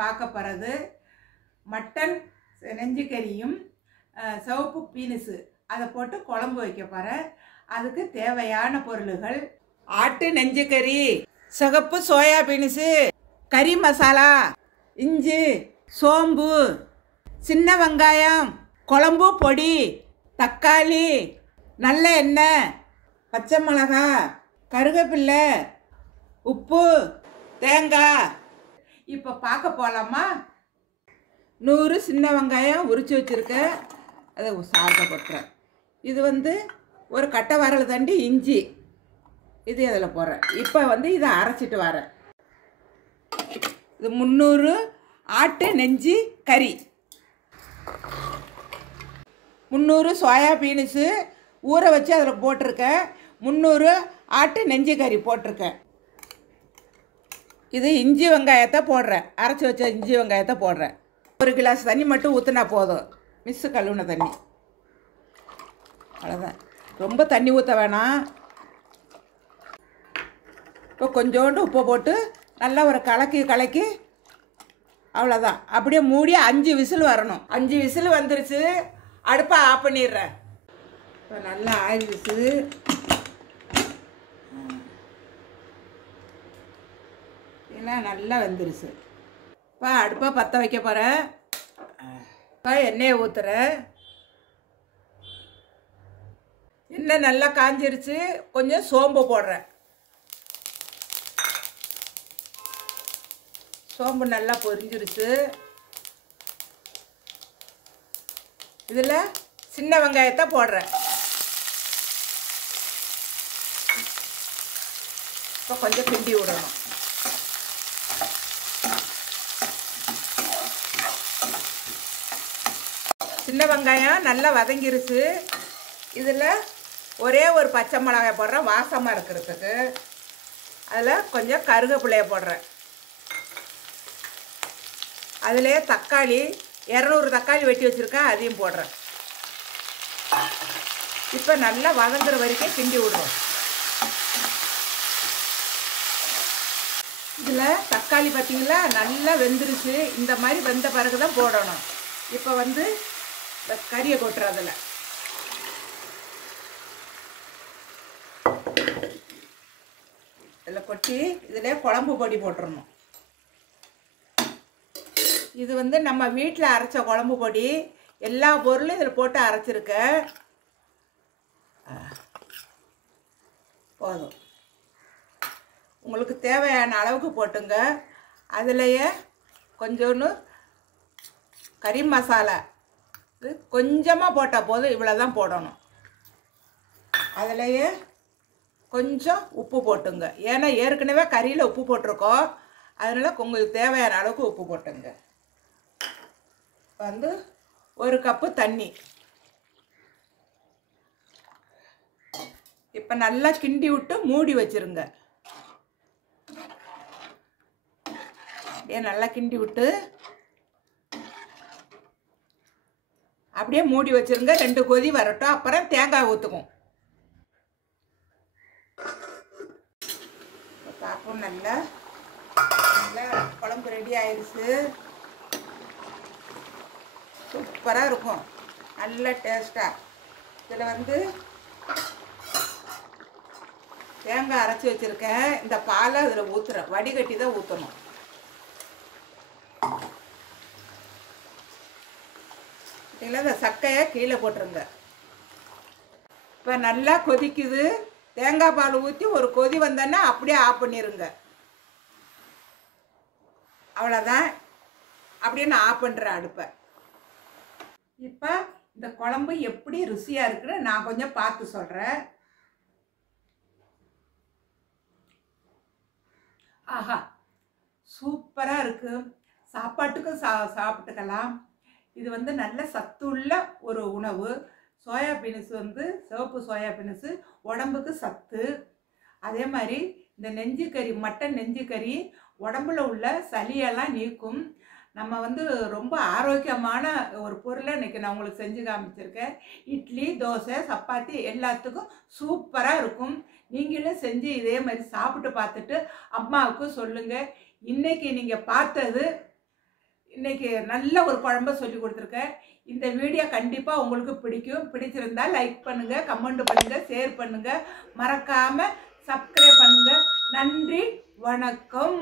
பார்க்க போகிறது மட்டன் நெஞ்சுக்கறியும் சிவப்பு பீன்ஸு அதை போட்டு குழம்பு வைக்க போகிறேன். அதுக்கு தேவையான பொருள்கள்: ஆட்டு நெஞ்சுக்கறி, சிகப்பு சோயா பீன்ஸு, கறி மசாலா, இஞ்சி, சோம்பு, சின்ன வெங்காயம், குழம்பு பொடி, தக்காளி, நல்ல எண்ணெய், பச்சை மிளகா, கருவேப்பிலை, உப்பு, தேங்காய். இப்போ பார்க்க போகலாமா? 100 சின்ன வெங்காயம் உரித்து வச்சுருக்கேன், அதை சாப்பிட போட்டுறேன். இது ஒரு கட்டை வரல் தண்டி இஞ்சி, இது அதில் போடுறேன். இப்போ இதை அரைச்சிட்டு வரேன். இது 300 ஆட்டு நெஞ்சு கறி, 300 சோயா பீன்ஸு ஊற வச்சு அதில் போட்டிருக்கேன், 300 ஆட்டு நெஞ்சு கறி போட்டிருக்கேன். இது இஞ்சி வெங்காயத்தை போடுறேன், அரைச்சி வச்ச இஞ்சி வெங்காயத்தை போடுறேன். 1 கிளாஸ் தண்ணி மட்டும் ஊற்றினா போதும், மிஸ்ஸு கழுவுன தண்ணி, அவ்வளோதான். ரொம்ப தண்ணி ஊற்ற வேணாம். இப்போ கொஞ்சோண்டு உப்பை போட்டு நல்லா ஒரு கலக்கி அவ்வளோதான். அப்படியே மூடி 5 விசில் வரணும். 5 விசில் வந்துருச்சு, அடுப்பை ஆஃப் பண்ணிடுறேன். இப்போ நல்லா ஆயிடுச்சு. எல்லாம் நல்லா வெந்துருச்சு. இப்போ அடுப்பை பற்ற வைக்க போகிறேன். இப்போ எண்ணெயை ஊற்றுறேன். எண்ணெய் நல்லா காஞ்சிருச்சு. கொஞ்சம் சோம்பு போடுறேன். சோம்பு நல்லா பொரிஞ்சிருச்சு. இதில் சின்ன வெங்காயத்தை போடுறேன். இப்போ கொஞ்சம் கிண்டி விடணும். சின்ன வெங்காயம் நல்லா வதங்கிருச்சு. இதில் ஒரே ஒரு பச்சை மிளகாய் போடுறேன் வாசமாக இருக்கிறதுக்கு. அதில் கொஞ்சம் கருவேப்பிலையை போடுறேன். அதிலே தக்காளி 200 தக்காளி வெட்டி வச்சுருக்கேன், அதையும் போடுறேன். இப்போ நல்லா வதங்குற வரைக்கும் கிண்டி விடுறோம். இதில் தக்காளி பார்த்திங்களா நல்லா வெந்துருச்சு. இந்த மாதிரி வெந்த பிறகு தான் போடணும். இப்போ கறியை கொட்டுறதில் இதில் கொட்டி இதில் குழம்பு பொடி போட்டுடணும். இது நம்ம வீட்டில் அரைச்ச குழம்பு பொடி. எல்லா பொருளும் இதில் போட்டு அரைச்சிருக்கேன். போதும். உங்களுக்கு தேவையான அளவுக்கு போட்டுங்க. அதுலேயே கொஞ்சோன்னு கறி மசாலா கொஞ்சமாக போட்டால் போதும், இவ்வளோ தான் போடணும். அதுலேயே கொஞ்சம் உப்பு போட்டுங்க. ஏன்னா ஏற்கனவே கறியில் உப்பு போட்டிருக்கோம், அதனால் உங்களுக்கு தேவையான அளவுக்கு உப்பு போட்டுங்க. 1 கப்பு தண்ணி. இப்போ நல்லா கிண்டி விட்டு மூடி வச்சுருங்க. நல்லா கிண்டி விட்டு அப்படியே மூடி வச்சுருங்க. 2 கொதி வரட்டும், அப்புறம் தேங்காய் ஊற்றுக்கும். பார்ப்போம். நல்லா குழம்பு ரெடி ஆயிடுச்சு. சூப்பராக இருக்கும், நல்ல டேஸ்ட்டாக. இதில் தேங்காய் அரைச்சி வச்சுருக்கேன். இந்த பாலை அதில் ஊற்றுறேன். வடிகட்டி தான் ஊற்றணும். இந்த சக்கையை கீழே போட்டுருங்க. இப்போ நல்லா கொதிக்குது. தேங்காய் பால் ஊற்றி ஒரு கொதி வந்தோன்னா அப்படியே ஆஃப் பண்ணிடுங்க. அவ்வளோதான். அப்படியே நான் ஆஃப் பண்ணுறேன் அடுப்பை. இப்போ இந்த குழம்பு எப்படி ருசியாக இருக்குன்னு நான் கொஞ்சம் பார்த்து சொல்கிறேன். ஆஹா, சூப்பராக இருக்குது. சாப்பாட்டுக்கும் சாப்பிட்டுக்கலாம். இது நல்ல சத்துள்ள ஒரு உணவு. சோயா பீன்ஸ் சிவப்பு சோயா பீன்ஸு உடம்புக்கு சத்து. அதே மாதிரி இந்த நெஞ்சுக்கறி, மட்டன் நெஞ்சுக்கறி உடம்புல உள்ள சளியெல்லாம் நீக்கும். நம்ம ரொம்ப ஆரோக்கியமான ஒரு பொருளை இன்றைக்கி நான் உங்களுக்கு செஞ்சு காமிச்சிருக்கேன். இட்லி, தோசை, சப்பாத்தி எல்லாத்துக்கும் சூப்பராக இருக்கும். நீங்களும் செஞ்சு இதே மாதிரி சாப்பிட்டு பார்த்துட்டு அம்மாவுக்கு சொல்லுங்கள். இன்றைக்கி நீங்கள் பார்த்தது இன்னைக்கு நல்ல ஒரு குழம்பு சொல்லி கொடுத்துருக்கேன். இந்த வீடியோ கண்டிப்பாக உங்களுக்கு பிடிக்கும். பிடிச்சிருந்தா லைக் பண்ணுங்கள், கமெண்ட் பண்ணுங்கள், ஷேர் பண்ணுங்கள், மறக்காமல் சப்ஸ்கிரைப் பண்ணுங்கள். நன்றி, வணக்கம்.